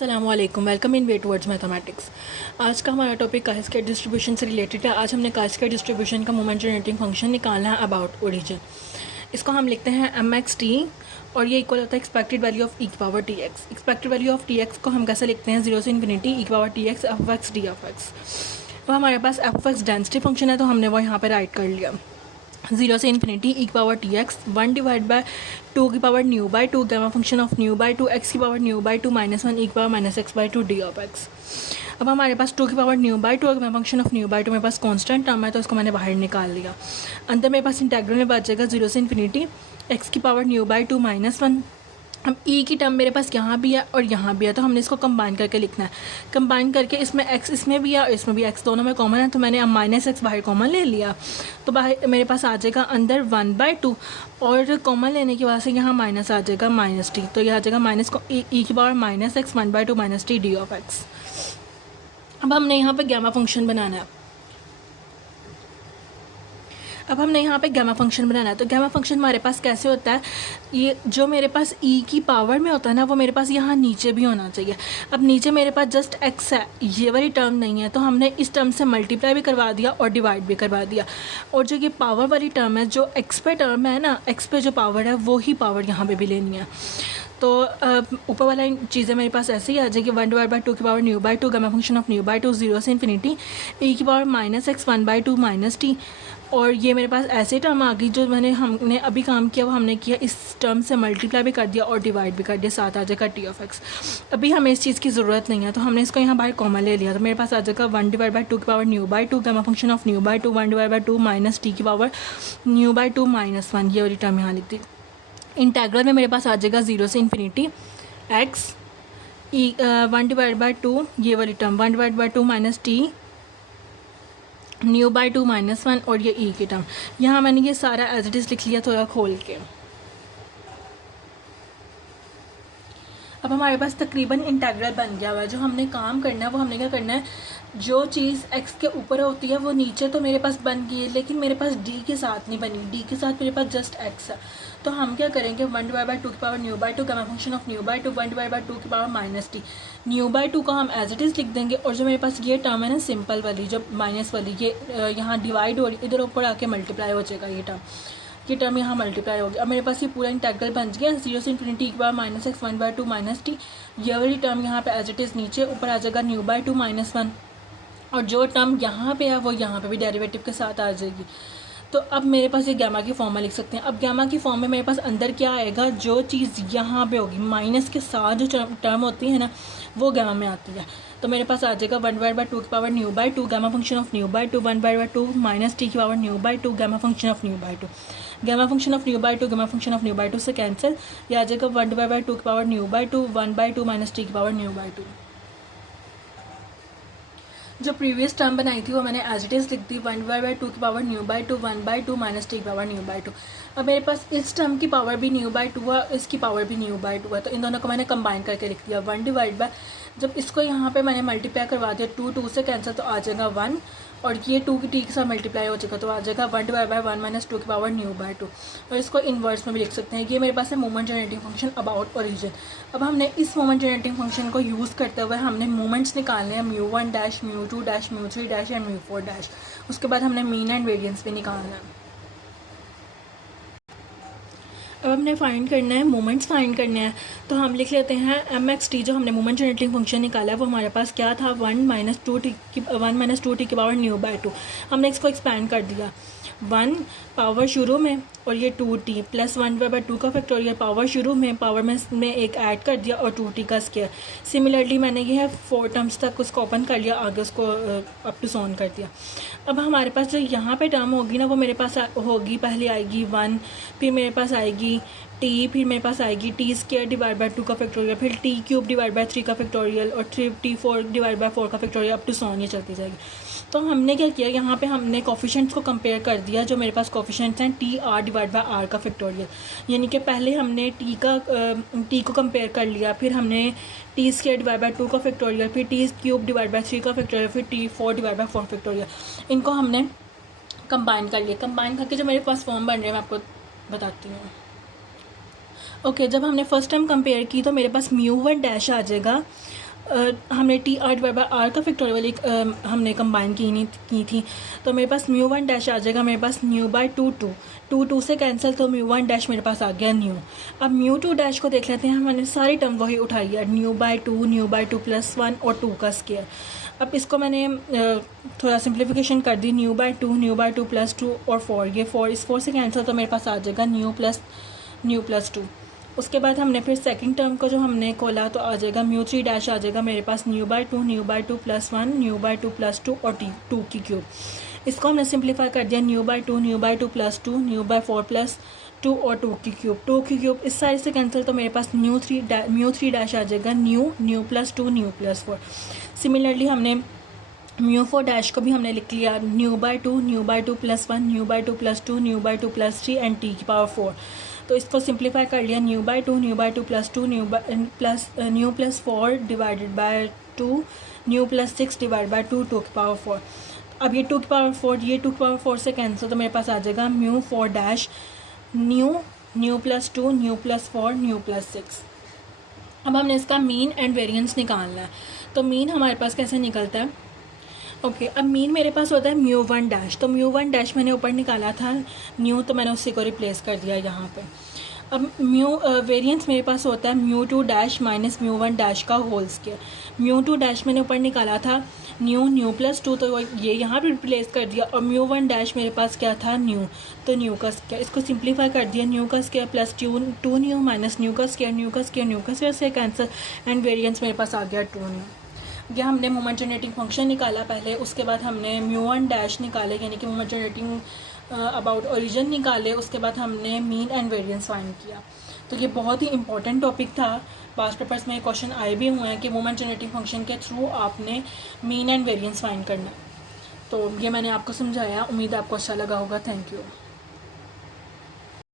अस्सलामुअलैकुम, welcome in way towards mathematics. आज का हमारा टॉपिक कास्केड डिस्ट्रीब्यूशन से रिलेटेड है। आज हमने कास्केड डिस्ट्रीब्यूशन का मोमेंट जनरेटिंग फंक्शन निकालना है अबाउट ओरिजिन। इसको हम लिखते हैं mxt और ये इक्वल होता है एक्सपेक्टेड वैल्यू ऑफ ई की power T x. Expected value of T x को हम कैसे लिखते हैं, 0 से इन्फिनिटी ई की power T x F x D of x. तो हमारे पास एफ एक्स डेंसिटी फंक्शन है, तो हमने वो यहाँ पर राइट कर लिया। 0 से इन्फिनिटी ई की power T x 1 divide by 2 की power new by 2 gamma function of new by 2 x की पावर न्यू बाई 2 -1 ई की power -x/2 D of x. अब हमारे पास 2 की power new by 2 gamma function of new by 2 मेरे पास constant term है, तो उसको मैंने बाहर निकाल लिया। अंदर मेरे पास इंटेग्रल में बचेगा 0 से इन्फिनिटी एक्स की पावर न्यू बाई 2 -1। अब ई की टर्म मेरे पास यहाँ भी है और यहाँ भी है, तो हमने इसको कंबाइन करके लिखना है। कंबाइन करके इसमें एक्स इसमें भी है और इसमें भी एक्स, दोनों में कॉमन है, तो मैंने अब -x बाहर कॉमन ले लिया। तो बाहर मेरे पास आ जाएगा अंदर 1/2 और कॉमन लेने की वजह से यहाँ माइनस आ जाएगा -t, तो यह आ जाएगा माइनस ई की power -x 1/2 -t D of x. अब हमने यहाँ पर गैमा फंक्शन बनाना है। अब हमने यहाँ पे गैमा फंक्शन बनाना है। तो गैमा फंक्शन हमारे पास कैसे होता है, ये जो मेरे पास ई की पावर में होता है ना, वो मेरे पास यहाँ नीचे भी होना चाहिए। अब नीचे मेरे पास जस्ट एक्स है, ये वाली टर्म नहीं है, तो हमने इस टर्म से मल्टीप्लाई भी करवा दिया और डिवाइड भी करवा दिया। और जो ये पावर वाली टर्म है, जो एक्स पे टर्म है ना, एक्स पे जो पावर है वो ही पावर यहाँ पर भी लेनी है। तो ऊपर वाला चीज़ें मेरे पास ऐसे ही आ जाएगी। 1/2 की power new by 2 gamma function of new by 2 0 से इन्फिनिटी ई की पावर -x 1/2 -t। और ये मेरे पास ऐसे टर्म आ गई जो हमने अभी काम किया, वो हमने किया इस टर्म से मल्टीप्लाई भी कर दिया और डिवाइड भी कर दिया, साथ आ जाएगा टी ऑफ एक्स। अभी हमें इस चीज़ की ज़रूरत नहीं है, तो हमने इसको यहाँ बाहर कॉमन ले लिया। तो मेरे पास आ जाएगा 1/2 की power new by 2 gamma function of new by 2 1/2 -t की पावर न्यू बाई 2 -1। ये वाली टर्म यहाँ लिख दी। इंटेग्रल में मेरे पास आ जाएगा 0 से इन्फिनिटी एक्स ई 1/2 ये वाली टर्म 1/2 -t न्यू बाई 2 -1 और ये ई की टर्म। यहाँ मैंने ये सारा एज इट इज़ लिख लिया थोड़ा खोल के। अब हमारे पास तकरीबन इंटेग्रल बन गया हुआ है। जो हमने काम करना है वो हमने क्या करना है, जो चीज़ x के ऊपर होती है वो नीचे तो मेरे पास बन गई है, लेकिन मेरे पास d के साथ नहीं बनी। d के साथ मेरे पास जस्ट x है, तो हम क्या करेंगे 1/2 की power new by 2 gamma function of new by 2 1/2 की पावर -t न्यू बाई 2 को हम एज इट इज़ लिख देंगे। और जो मेरे पास ये टर्म है ना सिंपल वाली, जो माइनस वाली, ये यहाँ डिवाइड हो रही, इधर ऊपर आके मल्टीप्लाई हो जाएगा ये टर्म यहाँ मल्टीप्लाई होगी। अब मेरे पास ये पूरा इंटेग्रल बन गया 0 से इन्फिनिटी की पावर -x 1/2 -t। ये वाली टर्म यहाँ पे एज इट इज़ नीचे, ऊपर आ जाएगा न्यू बाई 2 -1 और जो टर्म यहाँ पे है वो यहाँ पे भी डेरिवेटिव के साथ आ जाएगी। तो अब मेरे पास ये गैमा की फॉर्म में लिख सकते हैं। अब गैमा की फॉर्म में मेरे पास अंदर क्या आएगा, जो चीज़ यहाँ पे होगी माइनस के साथ जो टर्म होती है ना, वो गैमा में आती है। तो मेरे पास आ जाएगा 1/2 की power new by 2 gamma function of new by 2 1/2 -t की power new by 2 gamma function of new by 2। Gamma function of new by 2 gamma function of new by 2 से कैंसिल, ये आ जाएगा 1/2 की पावर न्यू बाई 2 1/2 -t की power new by 2। जो previous term बनाई थी वो मैंने एज इट इज़ लिख दी 1/2 की पावर न्यू बाई 2 1/2 -t की पावर न्यू बाई 2। अब मेरे पास इस टर्म की पावर भी न्यू बाई 2 है, इसकी पावर भी न्यू बाई 2 है, तो इन दोनों को मैंने कंबाइन करके लिख दिया 1/, जब इसको यहाँ पे मैंने मल्टीप्लाई करवा दिया 2 से कैंसिल, तो आ जाएगा 1 और ये 2 की टी के साथ मल्टीप्लाई हो जाएगा, तो आ जाएगा 1/1 -2 की पावर न्यू बाई 2। और इसको इन्वर्स में भी लिख सकते हैं। ये मेरे पास है moment generating function about origin. अब हमने इस मोमेंट जनरेटिंग फंक्शन को यूज़ करते हुए हमने मोमेंट्स निकालने हैं μ1 dash μ2 dash μ3 dash and μ4 dash. उसके बाद हमने मीन एंड वेरियंस भी निकालना है। अब हमने फाइंड करना है, मोमेंट्स फाइंड करने हैं, तो हम लिख लेते हैं mxt। जो हमने मोमेंट जनरेटिंग फंक्शन निकाला है वो हमारे पास क्या था, 1 - 2t की पावर न्यू बाई 2। हमने इसको एक्सपैंड कर दिया 1 पावर शुरू में और ये 2t प्लस 1/2 का फैक्टोरियल पावर शुरू में, पावर में एक ऐड कर दिया और 2t का स्क्वायर। सिमिलरली मैंने ये है 4 टर्म्स तक उसको ओपन कर लिया, आगे उसको अप टू सोन कर दिया। अब हमारे पास जो यहाँ पे टर्म होगी ना, वो मेरे पास होगी, पहले आएगी 1, फिर मेरे पास आएगी t, फिर मेरे पास आएगी t² डिवाइड बाई 2 का फैक्टोरियल, फिर t³ डिवाइड बाई 3 का फैक्टोरियल और t4 डिवाइड बाई 4 का फैक्टोरियल, अप टू सोन ये चलती जाएगी। तो हमने क्या किया, यहाँ पे हमने कोफिशिएंट्स को कंपेयर कर दिया। जो मेरे पास कोफिशिएंट्स हैं TR डिवाइड बाई R का फैक्टोरियल, यानी कि पहले हमने t को कंपेयर कर लिया, फिर हमने t² डिवाइड बाई 2 का फैक्टोरियल, फिर t³ डिवाइड बाई 3 का फैक्टोरियल, फिर t4 डिवाइड बाई 4 फैक्टोरियल, इनको हमने कंबाइन कर लिया। कंबाइन करके जो मेरे पास फॉर्म बन रहे हैं मैं आपको बताती हूँ। ओके, जब हमने फर्स्ट टाइम कंपेयर की तो मेरे पास μ1 डैश आ जाएगा हमने T R divide by R का फैक्टोरियल हमने कंबाइन की थी, तो मेरे पास म्यू वन डैश आ जाएगा मेरे पास न्यू बाई टू से कैंसिल, तो म्यू वन डैश मेरे पास आ गया न्यू। अब म्यू टू डैश को देख लेते हैं, हमने सारी टर्म वही उठाई है, nu by two plus one और टू का स्क्वायर। अब इसको मैंने थोड़ा सिंप्लीफिकेशन कर दी, nu by two plus two और फोर, ये इस फोर से कैंसिल, तो मेरे पास आ जाएगा न्यू प्लस टू। उसके बाद हमने फिर सेकंड टर्म को जो हमने खोला तो आ जाएगा म्यू थ्री डैश आ जाएगा मेरे पास nu by two plus one, nu by two plus two और टू की क्यूब। इसको हमने सिंप्लीफाई कर दिया, nu by two plus two, nu by four plus two और टू की क्यूब। इस साइड से कैंसिल, तो मेरे पास म्यू थ्री डैश आ जाएगा न्यू प्लस फोर। सिमिलरली हमने म्यू फोर डैश को भी हमने लिख लिया, nu by two plus one, nu by two plus two, nu by two plus three and T की पावर फोर। तो इसको सिंप्लीफाई कर लिया, nu by two plus two, new plus four divided by two, new plus six divide by two की power four. अब ये to की power four से कैंसिल, तो मेरे पास आ जाएगा mu four dash new plus two, new plus four, new plus six. अब हमने इसका मीन एंड वेरिएंस निकालना है, तो मीन हमारे पास कैसे निकलता है, ओके अब मीन मेरे पास होता है म्यू वन डैश, तो म्यू वन डैश मैंने ऊपर निकाला था न्यू, तो मैंने उसी को रिप्लेस कर दिया यहाँ पे। अब वेरिएंस मेरे पास होता है mu two dash minus mu one dash का whole square. Mu two dash मैंने ऊपर निकाला था न्यू प्लस टू, तो ये यहाँ पे रिप्लेस कर दिया, और म्यू वन डैश मेरे पास क्या था न्यू, तो न्यू का स्क्वायर, इसको सिंप्लीफाई कर दिया, न्यू का square plus two new minus new का स्क्वायर से कैंसिल, एंड वेरिएंस मेरे पास आ गया टू न्यू। यह हमने मोमेंट जनरेटिंग फंक्शन निकाला पहले, उसके बाद हमने म्यू वन डैश निकाले, यानी कि मोमेंट जनरेटिंग अबाउट ओरिजिन निकाले, उसके बाद हमने मीन एंड वेरिएंस फाइंड किया। तो ये बहुत ही इंपॉर्टेंट टॉपिक था, पास्ट पेपर्स में क्वेश्चन आए भी हुए हैं कि मोमेंट जनरेटिंग फंक्शन के थ्रू आपने मीन एंड वेरिएंस फाइंड करना है। तो ये मैंने आपको समझाया, उम्मीद आपको अच्छा लगा होगा। Thank you.